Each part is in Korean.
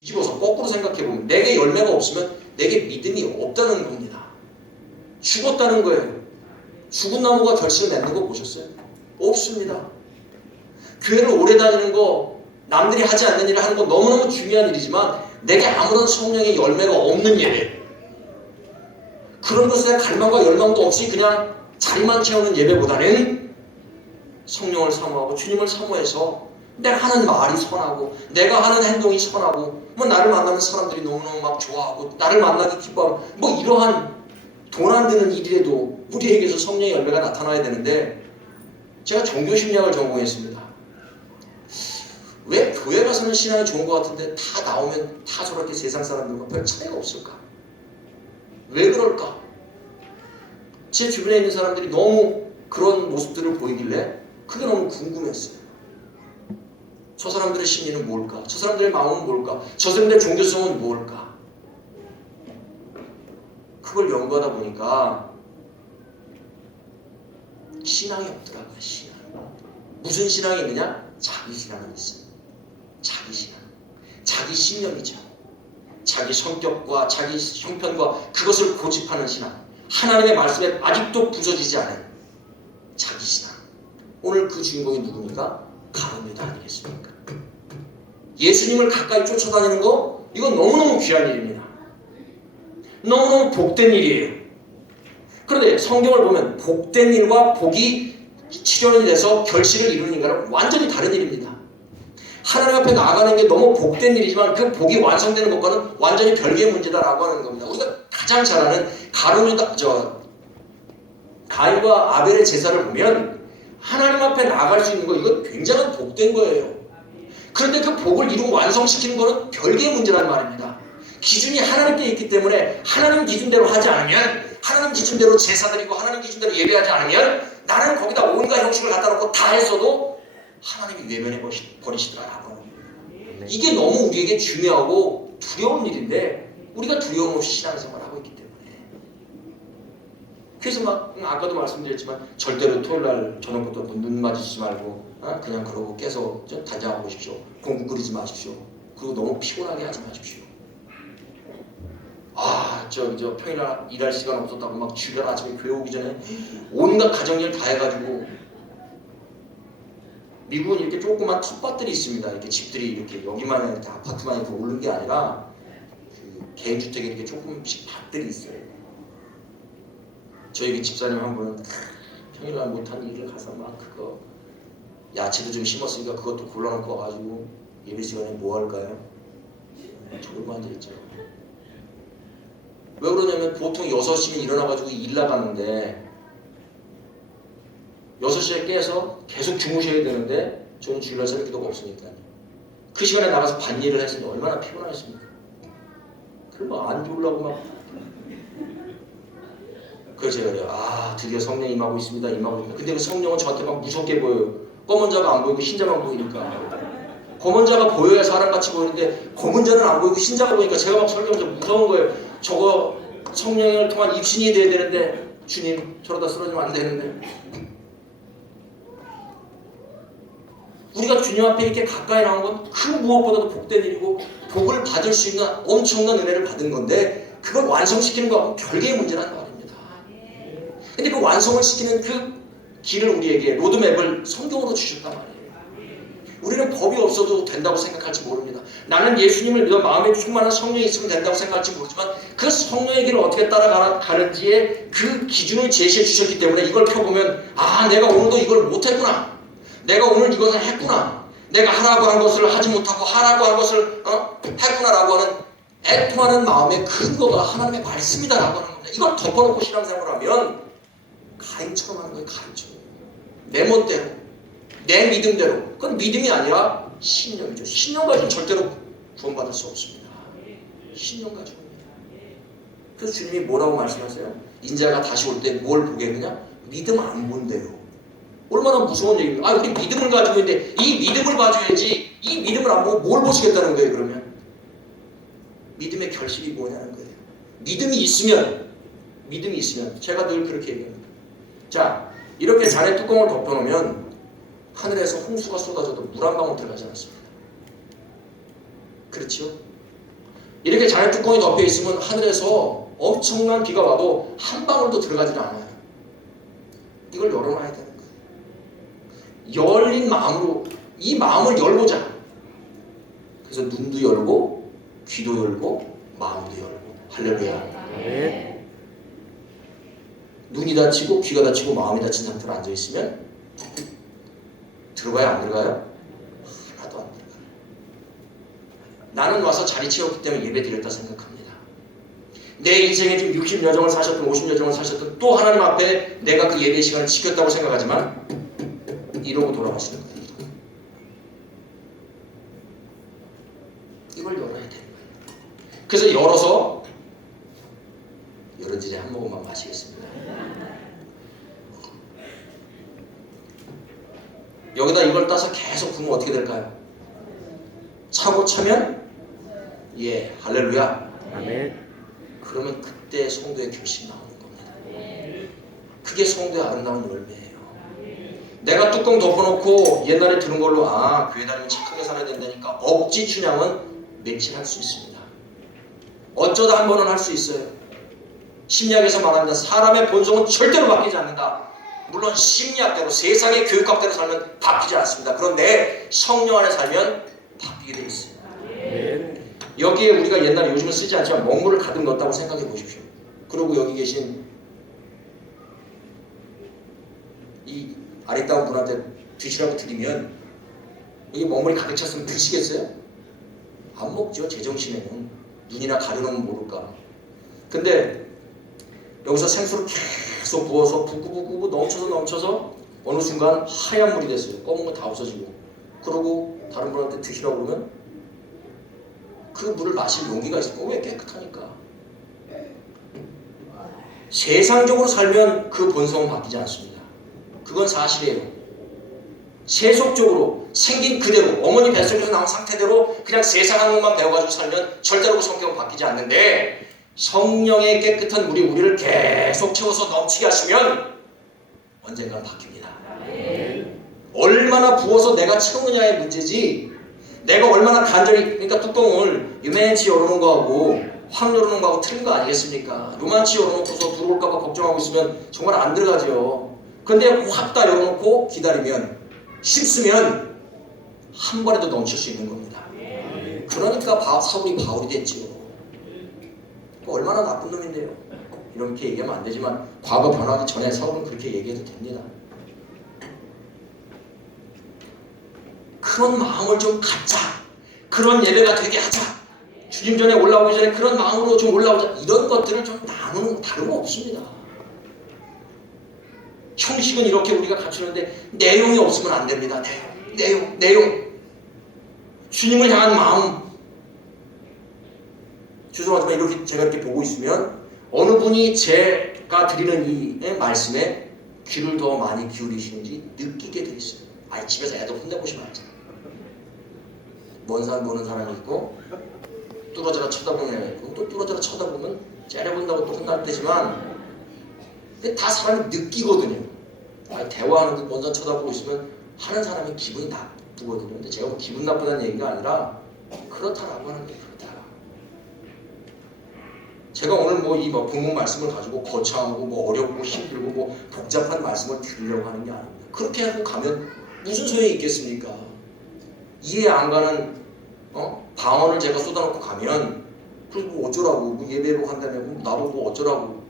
뒤집어서 거꾸로 생각해보면 내게 열매가 없으면 내게 믿음이 없다는 겁니다. 죽었다는 거예요. 죽은 나무가 결실을 맺는 거 보셨어요? 없습니다. 교회를 오래 다니는 거, 남들이 하지 않는 일을 하는 건 너무너무 중요한 일이지만 내게 아무런 성령의 열매가 없는 예배, 그런 것에 갈망과 열망도 없이 그냥 자리만 채우는 예배보다는 성령을 사모하고 주님을 사모해서 내가 하는 말이 선하고 내가 하는 행동이 선하고 뭐 나를 만나는 사람들이 너무너무 막 좋아하고 나를 만나기 기뻐하고 뭐 이러한 돈 안 드는 일이라도 우리에게서 성령의 열매가 나타나야 되는데, 제가 종교심리학을 전공했습니다. 왜 교회 가서는 신앙이 좋은 것 같은데 다 나오면 다 저렇게 세상 사람들과 별 차이가 없을까? 왜 그럴까? 제 주변에 있는 사람들이 너무 그런 모습들을 보이길래 그게 너무 궁금했어요. 저 사람들의 심리는 뭘까? 저 사람들의 마음은 뭘까? 저 사람들의 종교성은 뭘까? 그걸 연구하다 보니까 신앙이 없더라고요. 신앙. 무슨 신앙이 있느냐? 자기 신앙이 있어요. 자기 신앙. 자기 신념이죠. 자기 성격과 자기 형편과 그것을 고집하는 신앙. 하나님의 말씀에 아직도 부서지지 않은 자기 신앙. 오늘 그 주인공이 누굽니까? 가룟유다 아니겠습니까? 예수님을 가까이 쫓아다니는 거, 이건 너무너무 귀한 일입니다. 너무너무 복된 일이에요. 그런데 성경을 보면 복된 일과 복이 실현이 돼서 결실을 이루는 인간은 완전히 다른 일입니다. 하나님 앞에 나아가는 게 너무 복된 일이지만 그 복이 완성되는 것과는 완전히 별개의 문제다라고 하는 겁니다. 우리가 가장 잘 아는 가인과 아벨의 제사를 보면 하나님 앞에 나아갈 수 있는 거, 이거 굉장한 복된 거예요. 그런데 그 복을 이루고 완성시키는 거는 별개의 문제란 말입니다. 기준이 하나님께 있기 때문에 하나님 기준대로 하지 않으면, 하나님 기준대로 제사 드리고 하나님 기준대로 예배하지 않으면 나는 거기다 온갖 형식을 갖다 놓고 다 했어도 하나님이 외면해 버리시더라라고 하는 거예요. 이게 너무 우리에게 중요하고 두려운 일인데 우리가 두려움 없이 신앙생활을 하고 있기 때문에. 그래서 막 아까도 말씀드렸지만 절대로 토요일날 저녁부터 눈 마주치지 말고 그냥 그러고 깨서 단장하고 보십시오. 공부 그리지 마십시오. 그리고 너무 피곤하게 하지 마십시오. 저 평일날 일할 시간 없었다고 막 주변 아침에 교회 오기 전에 온갖 가정일 다 해가지고, 미국은 이렇게 조그만 텃밭들이 있습니다. 이렇게 집들이 이렇게 여기만 이렇게 아파트만 이렇게 오른 게 아니라 그 개인주택에 이렇게 조금씩 밭들이 있어요. 저희 집사님 한 분은 평일날 못한 일을 가서 막 그거 야채도 좀 심었으니까 그것도 골라놓고 와가지고 예배 시간에 뭐 할까요? 졸고 앉아있죠. 왜 그러냐면 보통 6시면 일어나가지고 일 나가는데 6시에 깨서 계속 주무셔야 되는데 저는 주일날 새벽 기도가 없으니까요. 그 시간에 나가서 밭일을 했으니 얼마나 피곤하겠습니까? 그럼 안 좋으려고 막. 그래서 제가 그래요. 드디어 성령이 임하고 있습니다. 임하고 있습니다. 근데 그 성령은 저한테 막 무섭게 보여요. 검은 자가 안 보이고 흰자만 보이니까. 검은 자가 보여야 사람같이 보이는데 검은 자는 안 보이고 흰자가 보이니까 제가 막 설교하면서 무서운 거예요. 저거 성령을 통한 입신이 돼야 되는데 주님 저러다 쓰러지면 안 되는데. 우리가 주님 앞에 이렇게 가까이 나온 건 그 무엇보다도 복된 일이고 복을 받을 수 있는 엄청난 은혜를 받은 건데 그걸 완성시키는 거하고 별개의 문제란 말입니다. 근데 그 완성을 시키는 그 길을 우리에게 로드맵을 성경으로 주셨단 말이에요. 우리는 법이 없어도 된다고 생각할지 모릅니다. 나는 예수님을 믿어 마음에 충만한 성령이 있으면 된다고 생각할지 모르지만 그 성령의 길을 어떻게 따라가는지에 그 기준을 제시해 주셨기 때문에 이걸 펴보면 내가 오늘도 이걸 못했구나. 내가 오늘 이것을 했구나. 내가 하라고 한 것을 하지 못하고 하라고 한 것을 했구나라고 하는 애통하는 마음의 근거가 하나님의 말씀이다라고 하는 겁니다. 이걸 덮어놓고 신앙생활을 하면 가인처럼 하는 거예요. 가인처럼. 내 멋대로. 내 믿음대로. 그건 믿음이 아니라 신념이죠. 신념 가지고 절대로 구원받을 수 없습니다. 신념 가지고입니다. 그래서 주님이 뭐라고 말씀하세요? 인자가 다시 올 때 뭘 보겠느냐? 믿음 안 본대요. 얼마나 무서운 얘기입니까? 우리 믿음을 가지고 있는데 이 믿음을 봐줘야지 이 믿음을 안 보고 뭘 보시겠다는 거예요. 그러면 믿음의 결실이 뭐냐는 거예요. 믿음이 있으면 제가 늘 그렇게 얘기합니다. 자, 이렇게 잔의 뚜껑을 덮어놓으면 하늘에서 홍수가 쏟아져도 물 한 방울 들어가지 않습니다. 그렇죠? 이렇게 잘 뚜껑이 덮여 있으면 하늘에서 엄청난 비가 와도 한 방울도 들어가질 않아요. 이걸 열어놔야 되는 거예요. 열린 마음으로 이 마음을 열보자. 그래서 눈도 열고 귀도 열고 마음도 열고. 할렐루야. 네. 눈이 닫히고 귀가 닫히고 마음이 닫힌 상태로 앉아있으면 들어가요? 안 들어가요? 하나도 안 들어가요. 나는 와서 자리 채웠기 때문에 예배 드렸다 생각합니다. 내 인생에 지금 60여 정을 사셨든 50여 정을 사셨든 또 하나님 앞에 내가 그 예배 시간을 지켰다고 생각하지만 이러고 돌아가시는 거예요. 이걸 열어야 되는 거예요. 그래서 열어서 여러진에 한 모금만 마시겠습니다. 여기다 이걸 따서 계속 부으면 어떻게 될까요? 차고 차면 예, 할렐루야. 아멘. 그러면 그때 성도의 결실이 나오는 겁니다. 그게 성도의 아름다운 열매예요. 내가 뚜껑 덮어놓고 옛날에 들은 걸로 교회 다니면 착하게 살아야 된다니까 억지 춘향은 며칠 할 수 있습니다. 어쩌다 한 번은 할 수 있어요. 심리학에서 말합니다. 사람의 본성은 절대로 바뀌지 않는다. 물론 심리학대로 세상의 교육학대로 살면 바뀌지 않습니다. 그런데 성령 안에 살면 바뀌게 되어 있어요. 아멘. 여기에 우리가 옛날에 요즘은 쓰지 않지만 먹물을 가득 넣었다고 생각해 보십시오. 그리고 여기 계신 이 아리따운 분한테 드시라고 드리면 여기 먹물이 가득 찼으면 드시겠어요? 안 먹죠. 제정신에는. 눈이나 가려놓으면 모를까. 근데 여기서 생수를 계속 부어서 붓고 넘쳐서 어느 순간 하얀 물이 됐어요. 검은 거 다 없어지고. 그러고 다른 분한테 드시라고 그러면 그 물을 마실 용기가 있을 거고 왜 깨끗하니까. 세상적으로 살면 그 본성은 바뀌지 않습니다. 그건 사실이에요. 세속적으로 생긴 그대로 어머니 뱃속에서 나온 상태대로 그냥 세상 한국만 배워가지고 살면 절대로 그 성격은 바뀌지 않는데 성령의 깨끗한 물이 우리를 계속 채워서 넘치게 하시면 언젠간 바뀝니다. 얼마나 부어서 내가 채우느냐의 문제지 내가 얼마나 간절히 그러니까 뚜껑을 요만치 열어놓은 거하고 확 열어놓은 거하고 틀린 거 아니겠습니까? 요만치 열어놓고서 들어올까 봐 걱정하고 있으면 정말 안 들어가죠. 근데 확 다 열어놓고 기다리면 씹으면 한 번에도 넘칠 수 있는 겁니다. 그러니까 사울이 바울이 됐지요. 얼마나 나쁜 놈인데요. 이렇게 얘기하면 안 되지만 과거 변하기 전에 사울은 그렇게 얘기해도 됩니다. 그런 마음을 좀 갖자. 그런 예배가 되게 하자. 주님 전에 올라오기 전에 그런 마음으로 좀 올라오자. 이런 것들을 좀 나누는 거 다름없습니다. 형식은 이렇게 우리가 갖추는데 내용이 없으면 안 됩니다. 내용. 주님을 향한 마음. 죄송하지만 이렇게 제가 이렇게 보고 있으면 어느 분이 제가 드리는 이 말씀에 귀를 더 많이 기울이시는지 느끼게 돼 있어요. 집에서 애들 혼내보시면 알잖아요. 먼 사람 보는 사람이 있고 뚫어져라 쳐다보는 애가 있고 또 뚫어져라 쳐다보면 째려본다고 또 혼날 때지만 근데 다 사람이 느끼거든요. 대화하는데 먼 사람 쳐다보고 있으면 하는 사람이 기분이 나쁘거든요. 근데 제가 뭐 기분 나쁘다는 얘기가 아니라 그렇다라고 하는 게 그렇다. 제가 오늘 이 본문 말씀을 가지고 거창하고 어렵고 힘들고 복잡한 말씀을 드리려고 하는 게 아닙니다. 그렇게 하고 가면 무슨 소용이 있겠습니까? 이해 안 가는 방언을 제가 쏟아놓고 가면 그리고 어쩌라고 예배로 간다면 나보고 어쩌라고.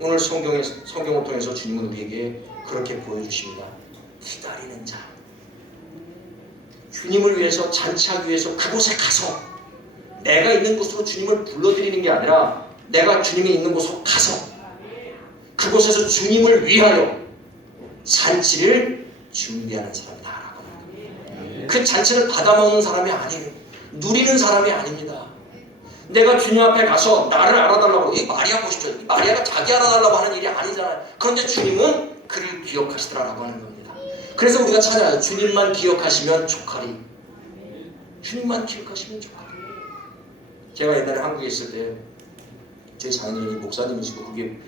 오늘 성경을 통해서 주님은 우리에게 그렇게 보여주십니다. 기다리는 자. 주님을 위해서 잔치하기 위해서 그곳에 가서 내가 있는 곳으로 주님을 불러드리는 게 아니라 내가 주님이 있는 곳으로 가서 그곳에서 주님을 위하여 잔치를 준비하는 사람이다라고 합니다. 그 잔치를 받아먹는 사람이 아니에요. 누리는 사람이 아닙니다. 내가 주님 앞에 가서 나를 알아달라고 이 마리아 보십시오. 이 마리아가 자기 알아달라고 하는 일이 아니잖아요. 그런데 주님은 그를 기억하시더라라고 하는 겁니다. 그래서 우리가 찾아요. 주님만 기억하시면 족하리. 주님만 기억하시면 족하리. 제가 옛날에 한국에 있을 때 제 장인어른이 목사님이시고 그게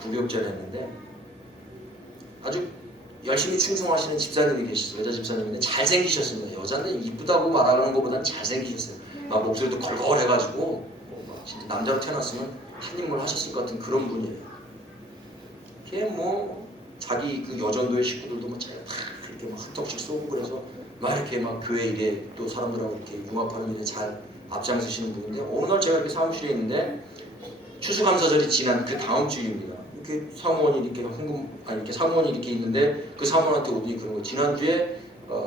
부교육자였는데 아주 열심히 충성하시는 집사님이 계셨어요. 여자 집사님인데 잘생기셨습니다. 여자는 이쁘다고 말하는 것보다는 잘생기셨어요. 막 목소리도 걸걸해가지고 진짜 남자로 태어났으면 한 인물 하셨을 것 같은 그런 분이에요. 걔 뭐 자기 그 여전도의 식구들도 뭐 제가 다 이렇게 막 한 턱씩 쏘고 그래서 막 이렇게 막 교회 일에 또 사람들하고 이렇게 융합하는 일에 잘 앞장서시는 분인데 어느 날 제가 이렇게 사무실에 있는데 추수감사절이 지난 그 다음 주입니다. 이렇게 사무원이 이렇게 이렇게 사무원이 이렇게 있는데 그 사무원한테 오더니 그런 거 지난주에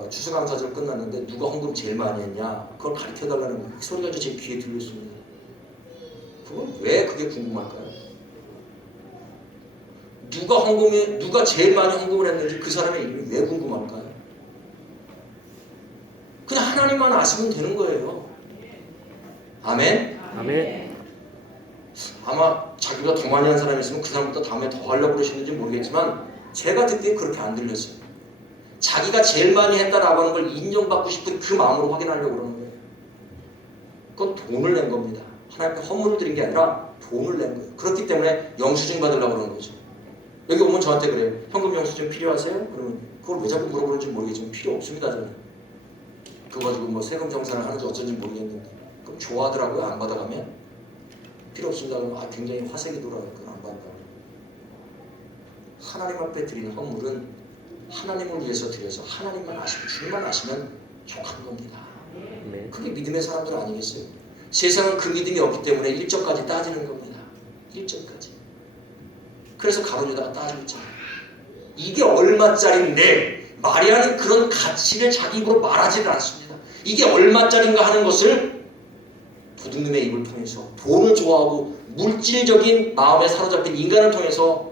추수감사절 끝났는데 누가 헌금 제일 많이 했냐 그걸 가르쳐달라는 그 소리가 제 귀에 들렸습니다. 그건 왜 그게 궁금할까요? 누가 제일 많이 헌금을 했는지 그 사람의 이름이 왜 궁금할까요? 그냥 하나님만 아시면 되는 거예요. 아멘? 아멘. 아마 자기가 더 많이 한 사람이 있으면 그 사람보다 다음에 더 하려고 그러시는지 모르겠지만 제가 듣기에 그렇게 안 들렸어요. 자기가 제일 많이 했다라고 하는 걸 인정받고 싶은 그 마음으로 확인하려고 그러는 거예요. 그건 돈을 낸 겁니다. 하나님께 헌물을 드린 게 아니라 돈을 낸 거예요. 그렇기 때문에 영수증 받으려고 그러는 거죠. 여기 오면 저한테 그래요. 현금 영수증 필요하세요? 그러면 그걸 왜 자꾸 물어보는지 모르겠지만 필요 없습니다. 저는. 그거 가지고 뭐 세금 정산을 하는지 어쩐지 모르겠는데 그럼 좋아하더라고요. 안 받아가면. 필요 없습니다. 그러면 굉장히 화색이 돌아요. 그건 안 받는다고. 하나님 앞에 드리는 헌물은 하나님을 위해서 드려서 하나님만 아시고 주님만 아시면 족한 겁니다. 그게 믿음의 사람들 아니겠어요? 세상은 그 믿음이 없기 때문에 1절까지 따지는 겁니다. 1절까지. 그래서 가룟 유다가 따지고 있잖아요. 이게 얼마짜리인데 마리아는 그런 가치를 자기 입으로 말하지를 않습니다. 이게 얼마짜리인가 하는 것을 도둑놈의 입을 통해서 돈을 좋아하고 물질적인 마음에 사로잡힌 인간을 통해서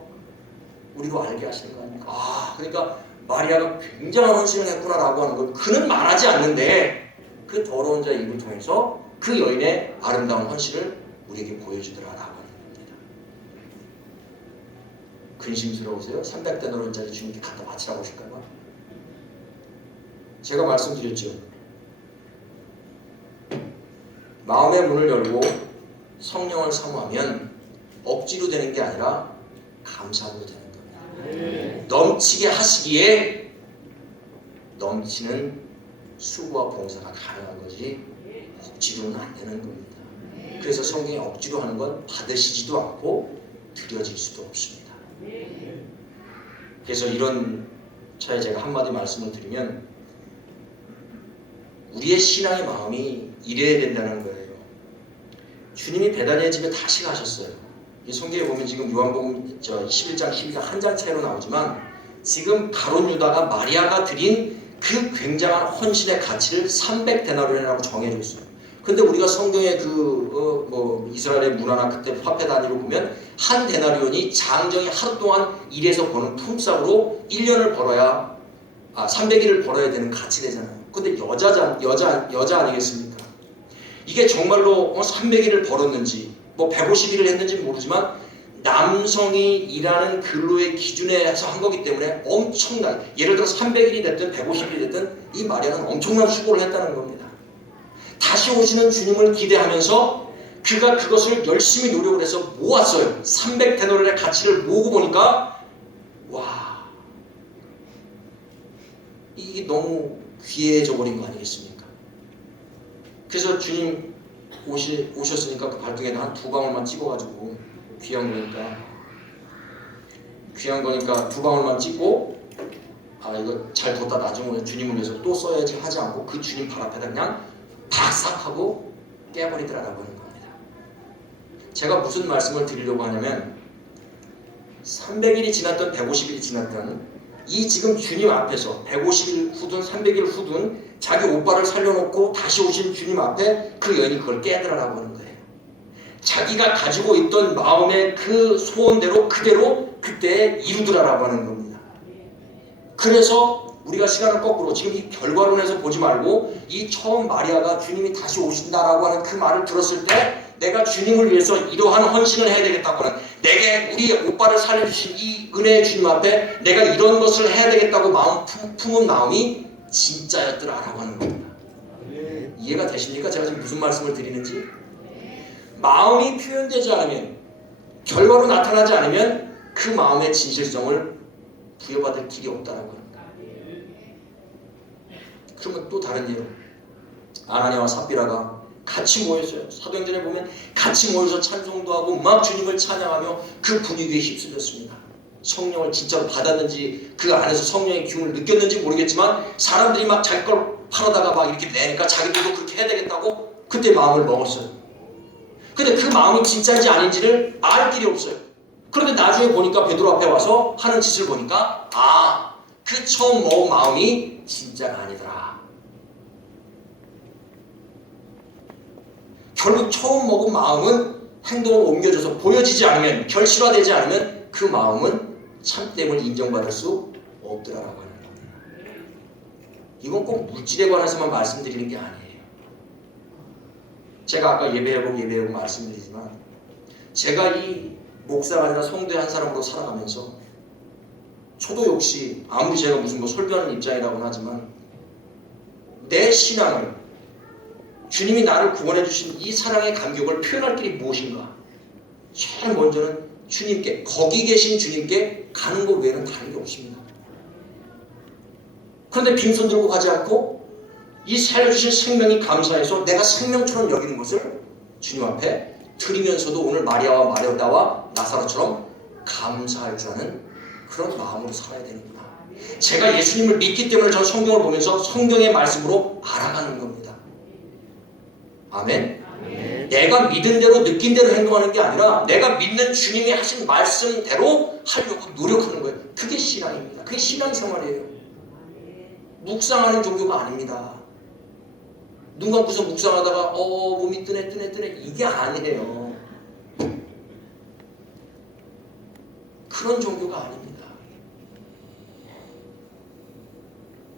우리로 알게 하시는 거 아닙니까? 그러니까 마리아가 굉장한 헌신을 했구나라고 하는 걸 그는 말하지 않는데 그 더러운 자의 입을 통해서 그 여인의 아름다운 헌신을 우리에게 보여주더라라고 하는 겁니다. 근심스러우세요? 300데나리온짜리 주님께 갖다 바치라고 하실까요? 제가 말씀드렸죠. 마음의 문을 열고 성령을 사모하면 억지로 되는 게 아니라 감사로 되는 겁니다. 넘치게 하시기에 넘치는 수고와 봉사가 가능한 거지 억지로는 안 되는 겁니다. 그래서 성경이 억지로 하는 건 받으시지도 않고 드려질 수도 없습니다. 그래서 이런 차에 제가 한마디 말씀을 드리면 우리의 신앙의 마음이 이래야 된다는 거예요. 주님이 베다니의 집에 다시 가셨어요. 이 성경에 보면 지금 요한복음 11장 12장 한 장 차이로 나오지만 지금 가룟 유다가 마리아가 드린 그 굉장한 헌신의 가치를 300데나리온이라고 정해줬어요. 근데 우리가 성경의 이스라엘의 문화나 그때 화폐 단위로 보면 한 데나리온이 장정이 하루 동안 일해서 버는 품삯으로 1년을 벌어야 300일을 벌어야 되는 가치 되잖아요. 근데 여자 아니겠습니까? 이게 정말로 300일을 벌었는지 150일을 했는지 모르지만 남성이 일하는 근로의 기준에 해서 한 거기 때문에 엄청난, 예를 들어 300일이 됐든 150일이 됐든 이 마리아는 엄청난 수고를 했다는 겁니다. 다시 오시는 주님을 기대하면서 그가 그것을 열심히 노력을 해서 모았어요. 300데나리온의 가치를 모으고 보니까 와, 이게 너무 귀해져 버린 거 아니겠습니까? 그래서 주님 오셨으니까 그 발등에다 한 2방울만 찍어가지고 귀한 거니까 2방울만 찍고 이거 잘 뒀다 나중에 주님을 위해서 또 써야지 하지 않고 그 주님 발 앞에다 그냥 박싹 하고 깨버리더라라고 하는 겁니다. 제가 무슨 말씀을 드리려고 하냐면 300일이 지났던 150일이 지났던 이 지금 주님 앞에서 150일 후든 300일 후든 자기 오빠를 살려놓고 다시 오신 주님 앞에 그 여인이 그걸 깨더라라고 하는 거예요. 자기가 가지고 있던 마음의 그 소원대로 그대로 그때 이루더라라고 하는 겁니다. 그래서 우리가 시간을 거꾸로 지금 이 결과론에서 보지 말고 이 처음 마리아가 주님이 다시 오신다라고 하는 그 말을 들었을 때 내가 주님을 위해서 이러한 헌신을 해야 되겠다고 하는, 내게 우리 오빠를 살려주신 이 은혜의 주님 앞에 내가 이런 것을 해야 되겠다고 품은 마음이 진짜였더라라고 하는 겁니다. 이해가 되십니까? 제가 지금 무슨 말씀을 드리는지. 마음이 표현되지 않으면, 결과로 나타나지 않으면 그 마음의 진실성을 부여받을 길이 없다라고 합니다. 그러면 또 다른 예로, 아나니아와 삽비라가 같이 모였어요. 사도행전에 보면 같이 모여서 찬송도 하고 막 주님을 찬양하며 그 분위기에 휩쓸렸습니다. 성령을 진짜로 받았는지 그 안에서 성령의 기운을 느꼈는지 모르겠지만 사람들이 막 자기 걸 팔아다가 막 이렇게 내니까 자기들도 그렇게 해야 되겠다고 그때 마음을 먹었어요. 근데 그 마음이 진짜인지 아닌지를 알 길이 없어요. 그런데 나중에 보니까 베드로 앞에 와서 하는 짓을 보니까 그 처음 먹은 마음이 진짜가 아니더라. 결국 처음 먹은 마음은 행동으로 옮겨져서 보여지지 않으면, 결실화되지 않으면 그 마음은 참됨을 인정받을 수 없더라라고 하는 겁니다. 이건 꼭 물질에 관해서만 말씀드리는 게 아니에요. 제가 아까 예배하고 말씀드리지만 제가 이 목사가 아니라 성도의 한 사람으로 살아가면서 저도 역시 아무리 제가 무슨 뭐 설교하는 입장이라고는 하지만 내 신앙을, 주님이 나를 구원해 주신 이 사랑의 감격을 표현할 길이 무엇인가? 제일 먼저는 주님께, 거기 계신 주님께 가는 것 외에는 다른 게 없습니다. 그런데 빈손 들고 가지 않고 이 살려주신 생명이 감사해서 내가 생명처럼 여기는 것을 주님 앞에 드리면서도 오늘 마리아와 마르다와 나사로처럼 감사할 줄 아는 그런 마음으로 살아야 되는구나. 제가 예수님을 믿기 때문에 저는 성경을 보면서 성경의 말씀으로 알아가는 겁니다. 아멘? 내가 믿은 대로 느낀 대로 행동하는 게 아니라 내가 믿는 주님이 하신 말씀대로 하려고 노력하는 거예요. 그게 신앙입니다. 그게 신앙생활이에요. 묵상하는 종교가 아닙니다. 눈 감고서 묵상하다가 몸이 뜨네 이게 아니에요. 그런 종교가 아닙니다.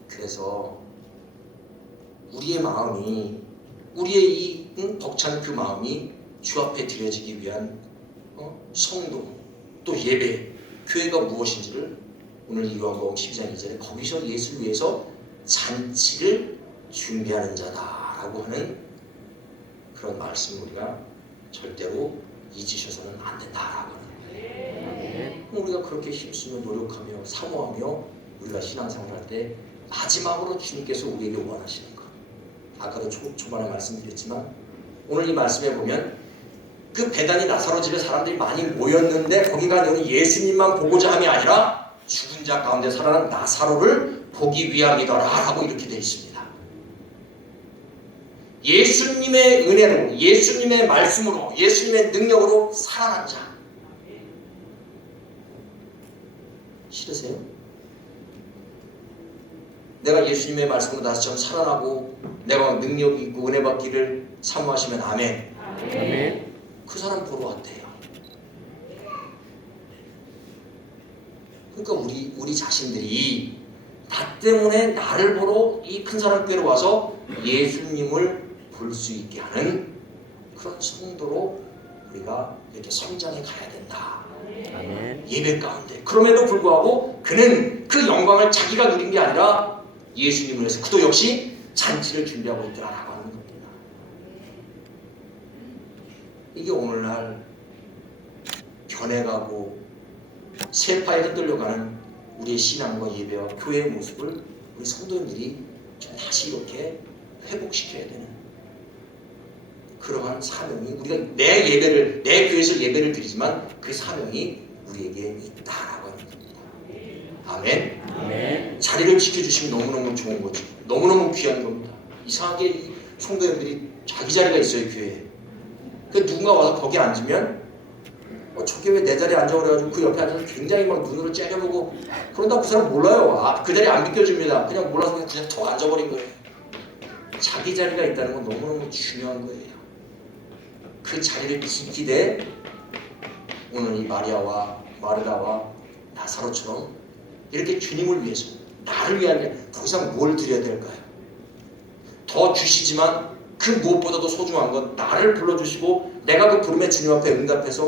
그래서 우리의 마음이, 우리의 이 벅찬 그 마음이 주 앞에 드려지기 위한 성도, 또 예배, 교회가 무엇인지를 오늘 요한복음 12장 2절에 거기서 예수를 위해서 잔치를 준비하는 자다라고 하는 그런 말씀을 우리가 절대로 잊으셔서는 안 된다라고 하는 거예요. 우리가 그렇게 힘쓰며 노력하며 사모하며 우리가 신앙생활할 때 마지막으로 주님께서 우리에게 원하시는 것, 아까도 초반에 말씀드렸지만 오늘 이 말씀에 보면 그 베다니 나사로 집에 사람들이 많이 모였는데 거기가 너는 예수님만 보고자 함이 아니라 죽은 자 가운데 살아난 나사로를 보기 위함이더라 라고 이렇게 되어 있습니다. 예수님의 은혜로, 예수님의 말씀으로, 예수님의 능력으로 살아난 자. 싫으세요? 내가 예수님의 말씀으로 다시처럼 살아나고 내가 능력이 있고 은혜 받기를 사모하시면 아멘. 아멘. 그 사람 보러 왔대요. 그러니까 우리 자신들이 나 때문에 나를 보러 이 큰 사람 께로 와서 예수님을 볼 수 있게 하는 그런 성도로 우리가 이렇게 성장해 가야 된다. 아멘. 예배 가운데. 그럼에도 불구하고 그는 그 영광을 자기가 누린 게 아니라 예수님을 위해서 그도 역시 잔치를 준비하고 있더라라고 하는 겁니다. 이게 오늘날 변해가고 세파에 흔들려가는 우리의 신앙과 예배와 교회의 모습을 우리 성도님들이 좀 다시 이렇게 회복시켜야 되는 그러한 사명이, 우리가 내 예배를, 내 교회에서 예배를 드리지만 그 사명이 우리에게 있다라고 하는 겁니다. 아멘. 아멘. 자리를 지켜주시면 너무너무 좋은 거죠. 너무너무 귀한 겁니다. 이상하게 이 성도님들이 자기 자리가 있어요, 교회에. 그 누군가 와서 거기 앉으면 저게 왜 내 자리에 앉아 그래가지고 그 옆에 앉아서 굉장히 막 눈으로 째려보고 그런다. 그 사람 몰라요. 그 자리에 안 비켜줍니다. 그냥 몰라서 그냥 더 앉아버린 거예요. 자기 자리가 있다는 건 너무너무 중요한 거예요. 그 자리를 지키되 오늘 이 마리아와 마르다와 나사로처럼 이렇게 주님을 위해서, 나를 위한, 더 이상 뭘 드려야 될까요? 더 주시지만 그 무엇보다도 소중한 건 나를 불러주시고 내가 그 부름에 주님 앞에 응답해서